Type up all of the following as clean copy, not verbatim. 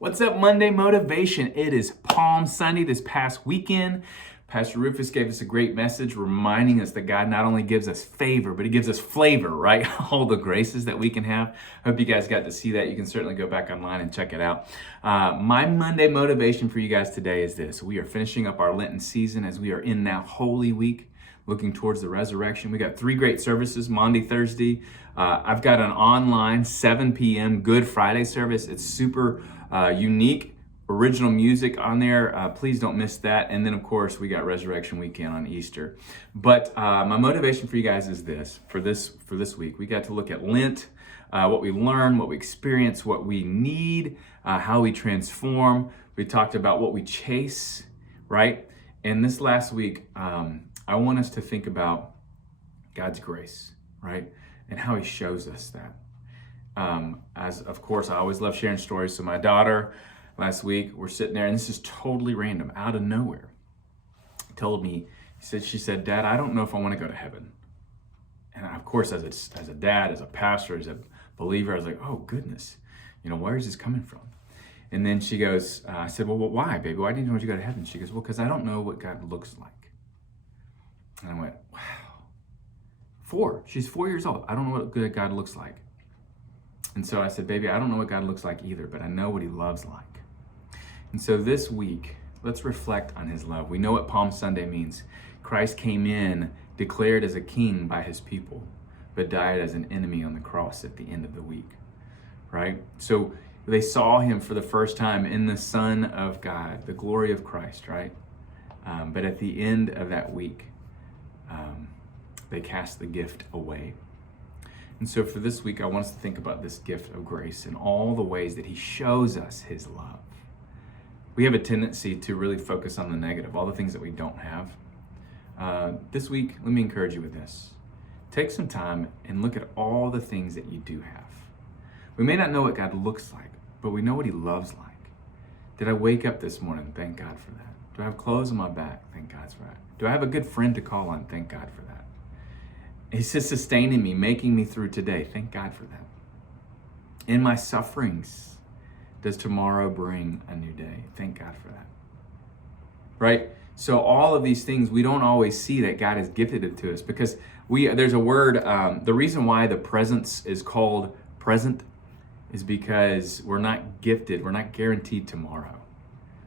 What's up, Monday Motivation? It is Palm Sunday this past weekend. Pastor Rufus gave us a great message reminding us that God not only gives us favor, but he gives us flavor, right? All the graces that we can have. Hope you guys got to see that. You can certainly go back online and check it out. My Monday motivation for you guys today is this. We are finishing up our Lenten season as we are in now Holy Week, looking towards the resurrection. We got 3 great services, Monday, Thursday. I've got an online 7 p.m. Good Friday service. It's super unique, original music on there. Please don't miss that. And then, of course, we got Resurrection Weekend on Easter. But my motivation for you guys is this. For this week, we got to look at Lent, what we learn, what we experience, what we need, how we transform. We talked about what we chase, right? And this last week, I want us to think about God's grace, right? And how he shows us that. As of course, I always love sharing stories. So my daughter, last week, we're sitting there, and this is totally random, out of nowhere, told me, she said, Dad, I don't know if I want to go to heaven. And of course, as a dad, as a pastor, as a believer, I was like, oh goodness, where is this coming from? And then she goes, I said, well, why, baby? Why didn't you want to go to heaven? She goes, well, because I don't know what God looks like. And I went, wow. 4. She's 4 years old. I don't know what good God looks like. And so I said, baby, I don't know what God looks like either, but I know what he loves like. And so this week, let's reflect on his love. We know what Palm Sunday means. Christ came in, declared as a king by his people, but died as an enemy on the cross at the end of the week, right? So they saw him for the first time in the Son of God, the glory of Christ, right? But at the end of that week, they cast the gift away. And so for this week, I want us to think about this gift of grace and all the ways that he shows us his love. We have a tendency to really focus on the negative, all the things that we don't have. This week, let me encourage you with this. Take some time and look at all the things that you do have. We may not know what God looks like, but we know what he loves like. Did I wake up this morning? Thank God for that. Do I have clothes on my back? Thank God for that. Do I have a good friend to call on? Thank God for that. He's just sustaining me, making me through today. Thank God for that. In my sufferings, does tomorrow bring a new day? Thank God for that. Right? So all of these things, we don't always see that God has gifted it to us because there's a word, the reason why the presence is called present is because we're not gifted, we're not guaranteed tomorrow.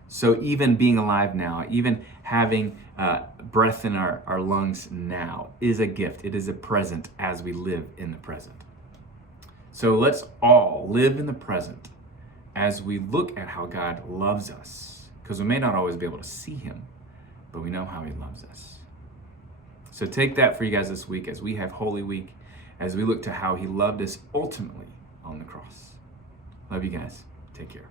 So even being alive now, even having breath in our lungs now is a gift. It is a present as we live in the present. So let's all live in the present as we look at how God loves us, because we may not always be able to see him, but we know how he loves us. So take that for you guys this week as we have Holy Week, as we look to how he loved us ultimately on the cross. Love you guys. Take care.